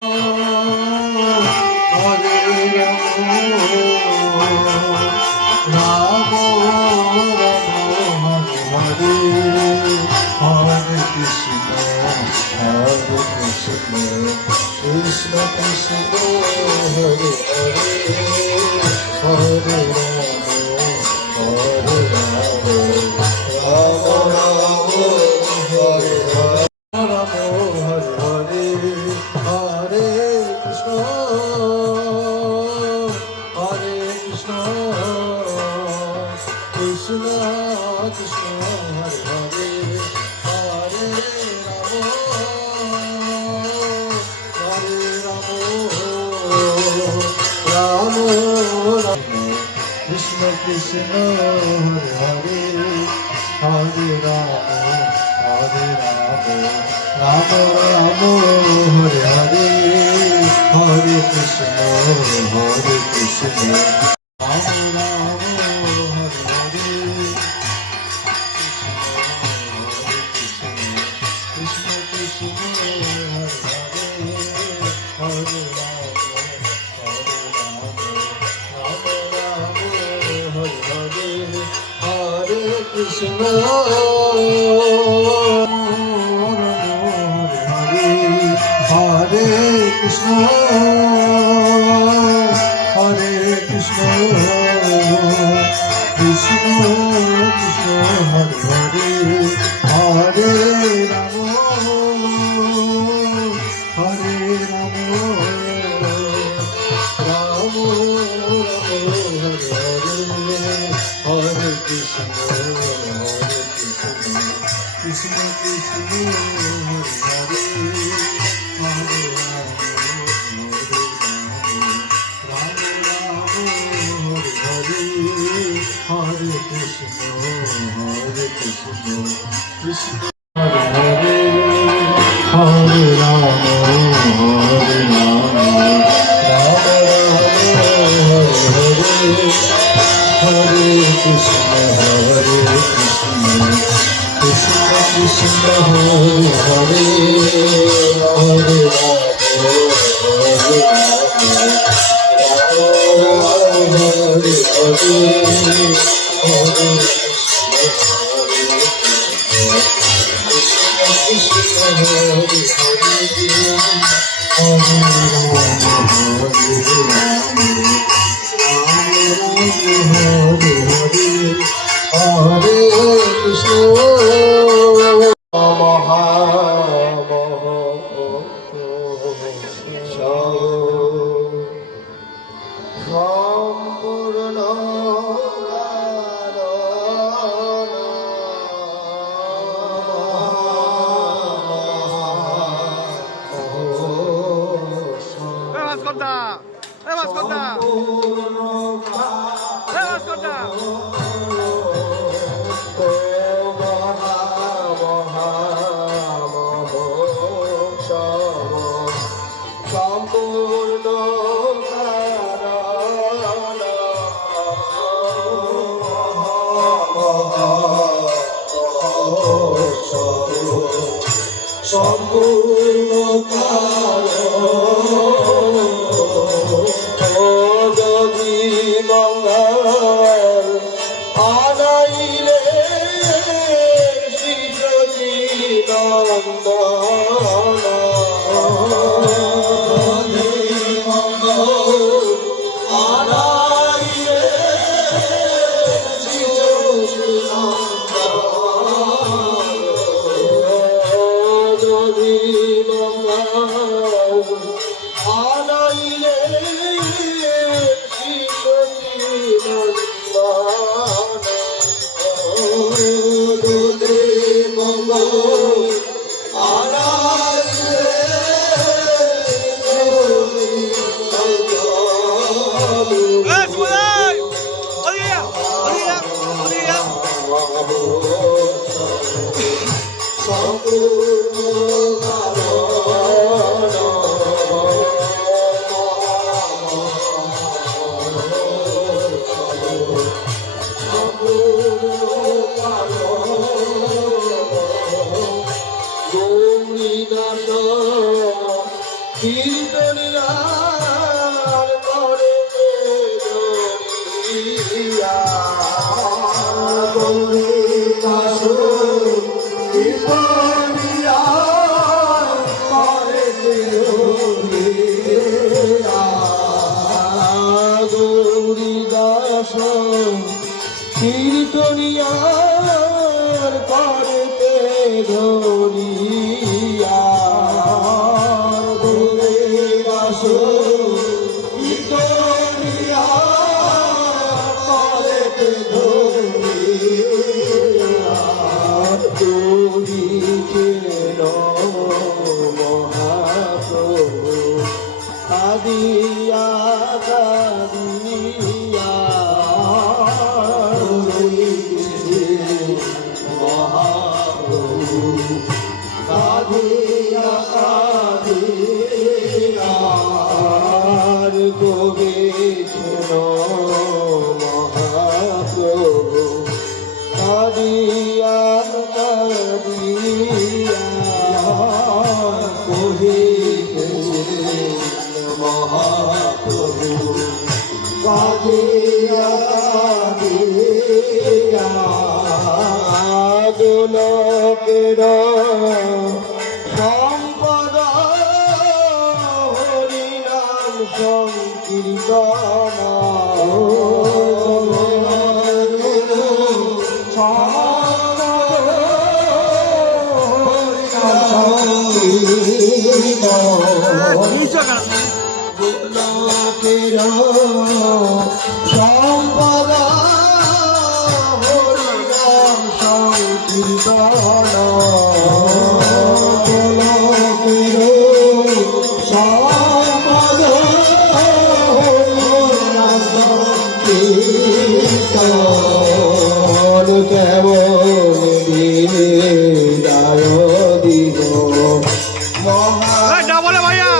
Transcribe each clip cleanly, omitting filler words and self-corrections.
Krishna Hare Hare Hare Rama Rama Rama Hare Hare Hare Krishna Rama Rama Hare Hare Krishna Krishna Hare Hare Hare Krishna Hare Krishna Hare Krishna Krishna Krishna Hare Hare Hare Rama Hare Rama Rama Hare Hare Krishna Krishna Krishna Hare Hare Rama Rama Hare Hare Krishna Krishna Hare Hare Rama Hare Rama Rama Rama Hare Krishna Krishna Krishna Hare Hare Hare সম্পূর্ণ যদি মঙ্গল আনাইলে শ্রী নন্দন Oh কীর্তনিয়ার করে দরিয়া গৌরী দাস কীর্তনিয়ার করে দরিয়া গৌরী দাস কীর্তনিয়ার করতে ধরিয়া দূরে দাস কীর্তনিয়ার করতে ধরিয়া তুমি কেন মহাপ্রভু কাঁদিয়া কাঁদিয়া মহাপ্রভু কাঁদিয়া কাঁদিয়া গোবিন্দ মহাপ্রভু কাঁদিয়া কাঁদিয়া মহাপ্রভু কাঁদিয়া কাঁদিয়া গোলকের সম্পদ হরিনাম সংকীর্তন গোলকের সম্পদ হরিনাম সংকীর্তন গোলকের সম্পদ হরিনাম সংকীর্তন কেমন বিদায় দিব বলে ভাইয়া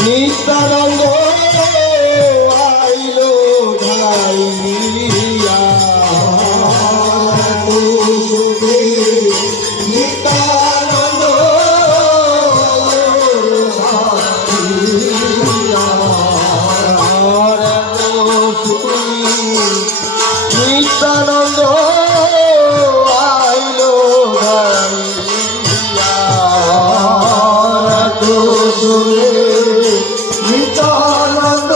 নিত্যানন্দ আইলো ঢাইয়া নিত্যানন্দ নিত্যানন্দ আইলো ঢাইয়া নিত্যানন্দ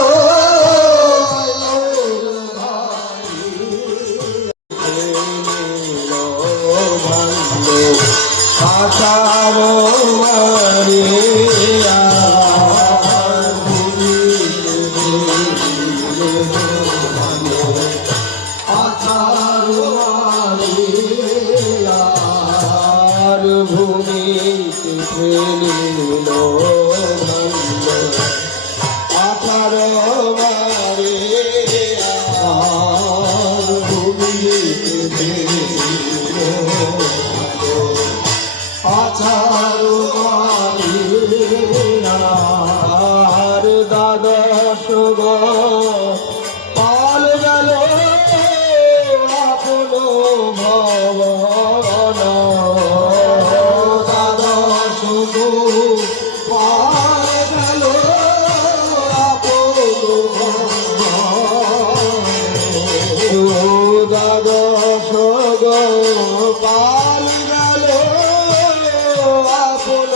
আশার মারিয়া আশার মারিয়ার ভূমিতে ফেলিল আশার মারিয়ার ভূমিতে ফেলিল আছার মারিয়ার দ্বাদশ পাল গেল আপন ভবন দ্বাদশ পাল গেল আপন দ্বাদশ পাল গেল আপন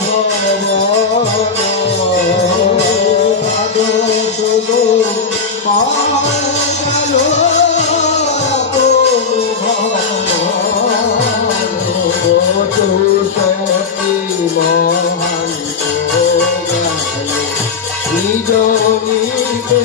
ভবন দ্বাদশ গেল চৌষট্টি মহান নিজনিতে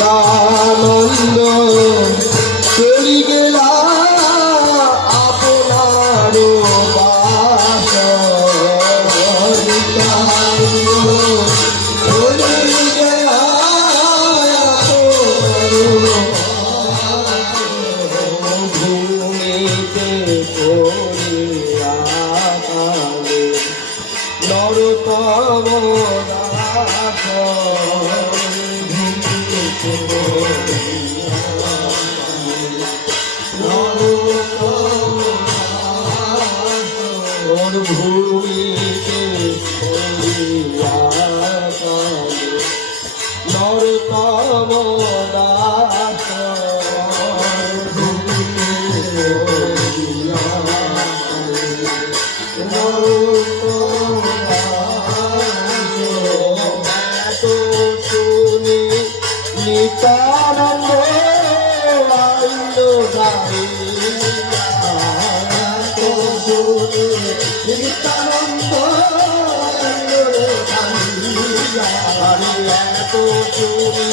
নিত্যানন্দ চলি গেলা আপনার বাস নিত্যানন্দ চলি গেলা ভূমিতে পড়িয়া নরতম দাস ভূমিতে নরতম দাস শুনি নিতানন্দ নিত্যানন্দ এত চুরি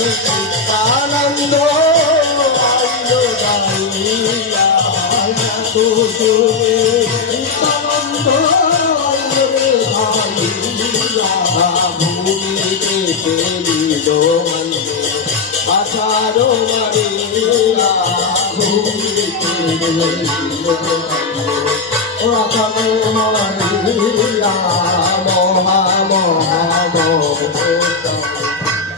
নিত্যানন্দ নিত্যানন্দ ভূমিতে ফেলিল আচার মারিয়া ভূমিতে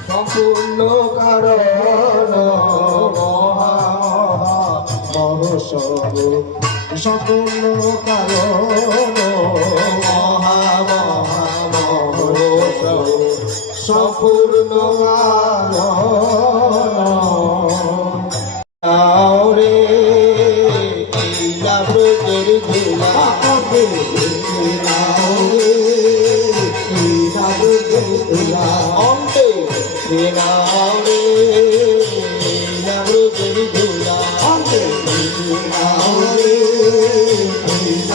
সম্পূর্ণ কারণ সম্পূর্ণ কারণ সম্পূর্ণ রে ব্রজের ধুলা অন্তে রে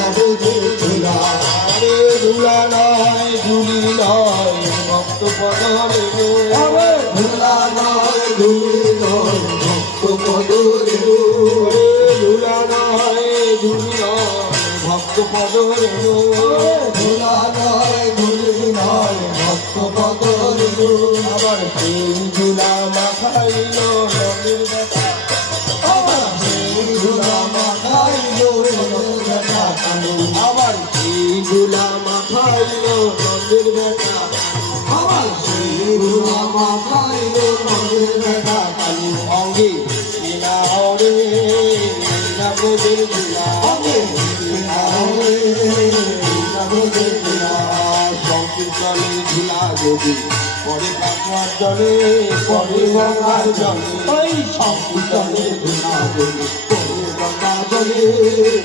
ব্রজের ধুলা অন্তে ধুলা নয় ধুলি নয় ভক্ত পদরে ধুলা নয় ধুলি নয় ভক্ত পদরে ধুলা নয় ধুলি নয় ভক্ত পদরে ধুলা নয় ধুলি নয় ভক্ত পদরে আবার সেই ধুলা মাখাইল রঙের দেখা আবার সেই ধুলা মাখাইল রঙের দেখা আবার সেই ধুলা মাখাইল রঙের দেখা আবার সেই ধুলা মাখাইল রঙের দেখা কালী অঙ্গে রে ব্রজের ধুলা অঙ্গে সংকীর্তনের ধুলা যদি পরে কাকুয়ার জলে পরে গঙ্গার জলে ওই সংকীর্তনের ধুলা যদি পরে গঙ্গা জলে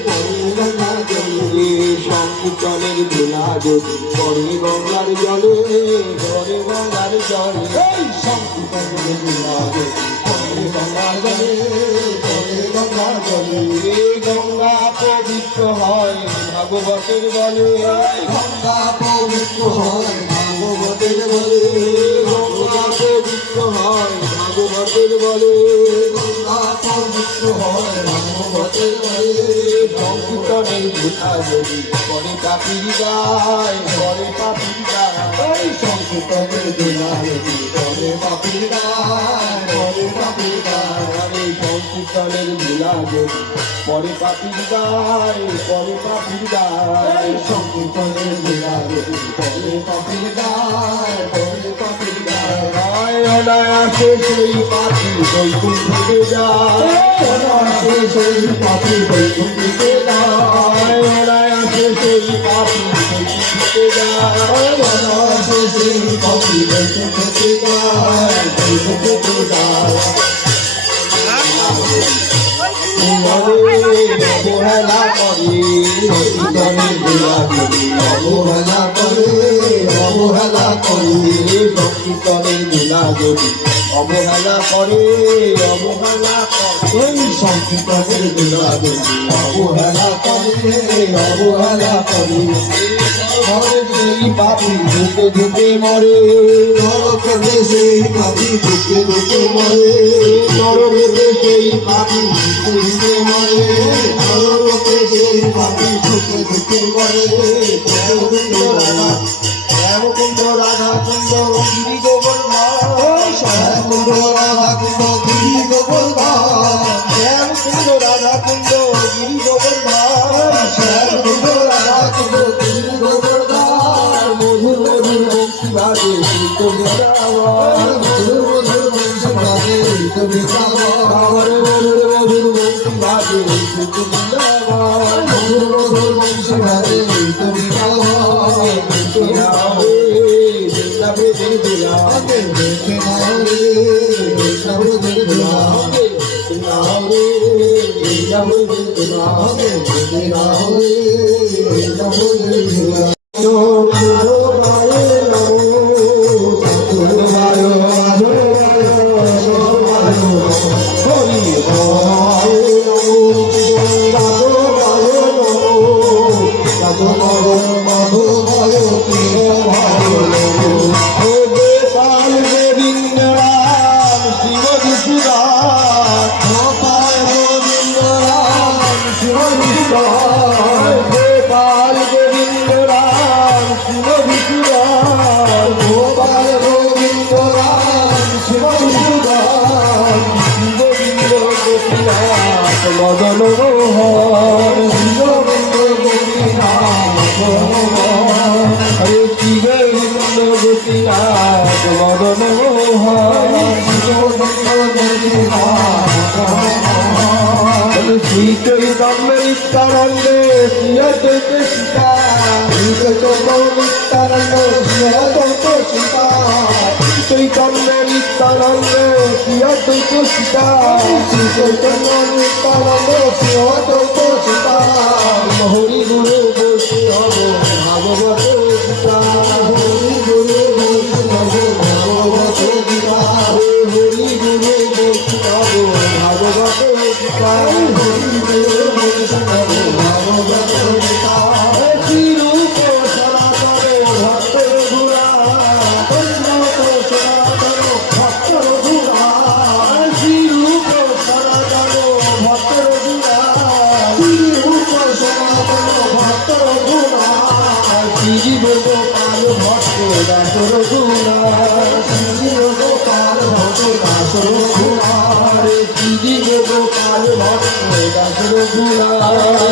পরে গঙ্গা জলে সংকীর্তনের ধুলা যদি পরে গঙ্গার জলে পরে গঙ্গার জলে এই সংকীর্তনের ধুলা যদি পরে গঙ্গা জলে পরে গঙ্গা জলে গঙ্গা পবিত্র হয় ভাগবতের বলে গঙ্গা পবিত্র হয় ভাগবতের বলে গঙ্গা পবিত্র হয় ভাগবতের বলে গঙ্গা পবিত্র হয় ভাগবতের বলে সংকীর্তনের ভূতা যদি করে পাপির গায় করে পাপির গায় সংকীর্তনের দুলারে করে পাপির গায় করে পাপির গায় আরে সংকীর্তনের ভূলা যদি করে পাপির গায় করে পাপির গায় সংকীর্তনের দুলারে করে পাপির গায় করে পাপির গায় অনায়াসে সেই পাখি বৈকুণ্ঠে যায় অনায়াসে সেই পাপি বৈকুণ্ঠে যায় অনায়াসে সেই পাখি বৈকুণ্ঠে যায় অনায়াসে সেই পাপি বৈকুণ্ঠে যায় বৈকুণ্ঠে যায় অবহেলা করে সংকীর্তনের দুলারে অবহেলা করে অবহেলা করে সংকীর্তনের লীলা যদি অবহেলা করে অবহেলা করে ওই সংকীর্তনের দুলারে অবহেলা করে অবহেলা করে ঘরে সেই পাপি ঢুকে ঢুকে মরে নরকে সেই পাপি ঢুকে ঢুকে মরে নরকে সেই পাপি ঢুকে ঢুকে মরে নরকে সেই পাপি ঢুকে ঢুকে মরে শ্যামকুণ্ড রাধা কুণ্ড গিরি গোবর্ধন শ্যামকুণ্ড রাধা কুণ্ড গিরি গোবর্ধন শ্যামকুণ্ড রাধা কুণ্ড গিরি গোবর্ধন শ্যামকুণ্ড রাধা কুণ্ড গিরি গোবর্ধন মধুর মধুর বংশী বাজে শ্রীত বৃন্দাবন মধুর মধুর বংশী বাজে বৃন্দাবন মধুর মধুর বংশী বাজে শ্রীত বৃন্দাবন মধুর মধুর বংশী বাজে বৃন্দাবন আগে দেখে নাও রে সবুজের দুলাম আগে দেখে নাও রে সবুজের দুলাম গোপাল গোবিন্দ রাম শিব বিশুদাস গোপাল গোবিন্দ রাম শিব বিশুদাস গোবিন্দ গোপীনাথ মদন মোহন হরে শিবেন্দ্র গোপীনাথ মদন মোহন শ্রী চৈতন্য নিত্যানন্দে শ্রী অদ্বৈত সীতা চৈতন্য নিত্যানন্দ শ্রী অদ্বৈত সীতা হরি গুরু বৈষ্ণব ভাগবত গীতা হরি গুরু বৈষ্ণব ভাগবত গীতা শ্রীরূপ সনাতন ভক্ত রঘুরা শ্রীরূপ সনাতন ভক্ত রঘুরা শ্রী গোপাল ভক্ত দাস রঘুরা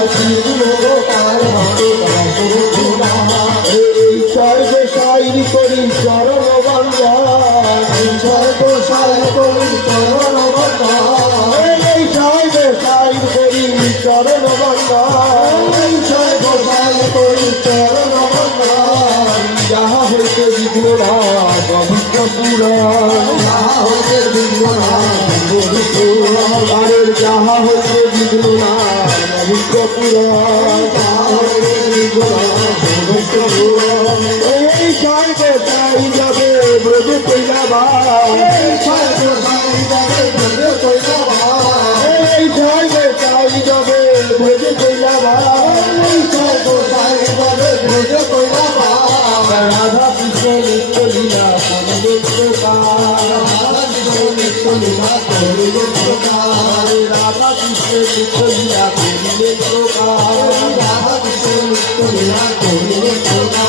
শ্রী গোপাল ভক্ত দাস এই স্বর্গ সাইর করি চরণ বন্ধন এই স্বর্গ সাইর করি চরণ বন্ধন যাহা হইতে বিঘ্ন না পবিত্র পুরাণ যাহা হইতে বিঘ্ন না পবিত্র পুরাণ এই স্বর্গ সাই যাবে ব্রজ কইলাবা এই স্বর্গ সাই যাবে ব্রজ কইলাবা আর করিবে তোরা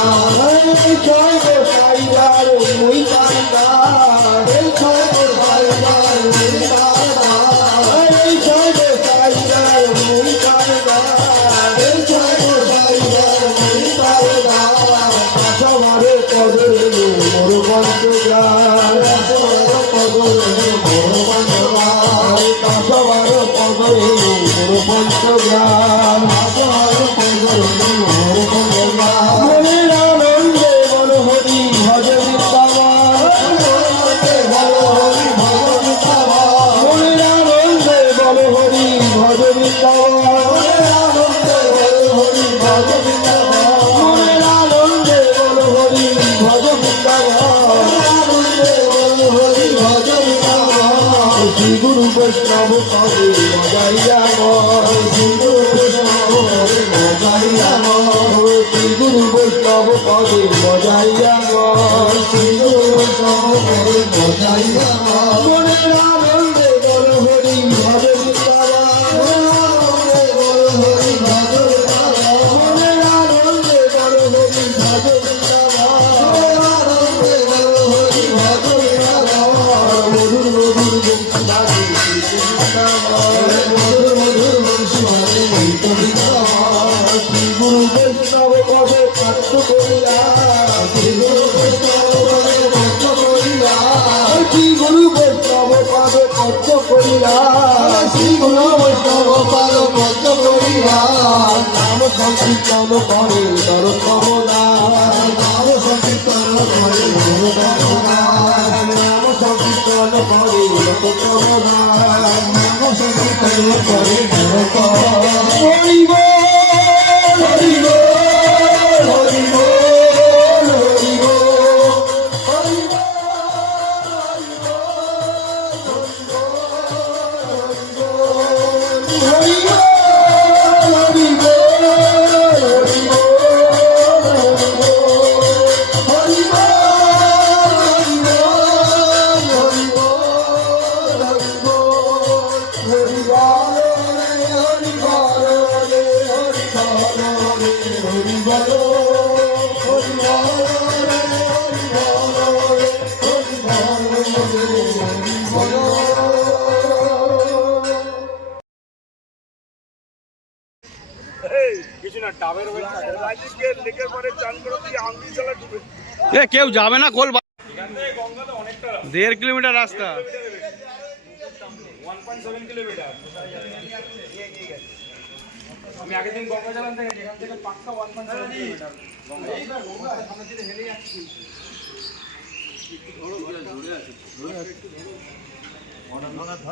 এই ছয় গোসাইবার মুই কান্দার এই ছয় গোসাইবার মুই কান্দার এই ছয় গোসাইবার মুই কান্দার এই ছয় গোসাইবার মুই কান্দার সবারে পদে মোর বন্ধুগান সবার পদরে মোর বন্ধুগান সবার পদে মোর বন্ধুগান সবার পদরে মোর বন্ধুগান মনের আনন্দে বল হরি ভজ বৃন্দাবন মনের আনন্দে বল হরি ভজ বৃন্দাবন মনের আনন্দে বল হরি ভজ বৃন্দাবন শ্রী গুরু বৈষ্ণব কবি মজাইয়া শ্রী গুরু বৈষ্ণব কবি মজাইয়া মনের আনন্দে বল হরি ভজ বৃন্দাবন মনের আনন্দে বল হরি ভজ বৃন্দাবন মধুর মধুর বংশী বাজে শ্রী গুরু বৈষ্ণব পদে কার্য করিয়া শ্রী গুরু বৈষ্ণব পদে কার্য করিয়া শ্রী গুরু বৈষ্ণব পদে কার্য করিয়া শ্রী গুরু বৈষ্ণব পদে কার্য করিয়া নাম সংকীর্তন করে নরোত্তম দাস নাম সংকীর্তন করে নরোত্তম দাস নাম সংকীর্তন করে নরোত্তম দাস নাম সংকীর্তন করে নরোত্তম দাস হরি বল হরি বল হরি বল হরি বল হরি বল হরি বল হরি বল এ কেউ যাবে না কোল 1.5 কিলোমিটার রাস্তা। আমি আগের দিন গঙ্গা চালান থেকে যেখান থেকে পাক্কা 1.7 কিলোমিটার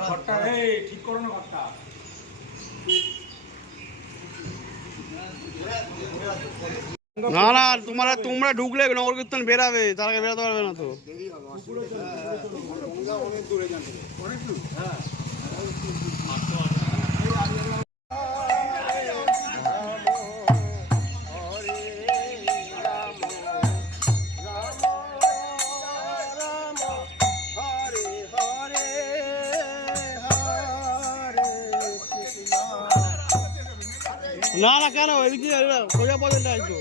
ঘরটা ঠিক করো না ঘরটা। না না তোমরা ঢুকলে নগর কীর্তন বেরাবে, তার আগে বেরাতে পারবে না তো। না না কেন এদিকে সোজা পর্যন্ত আসবো।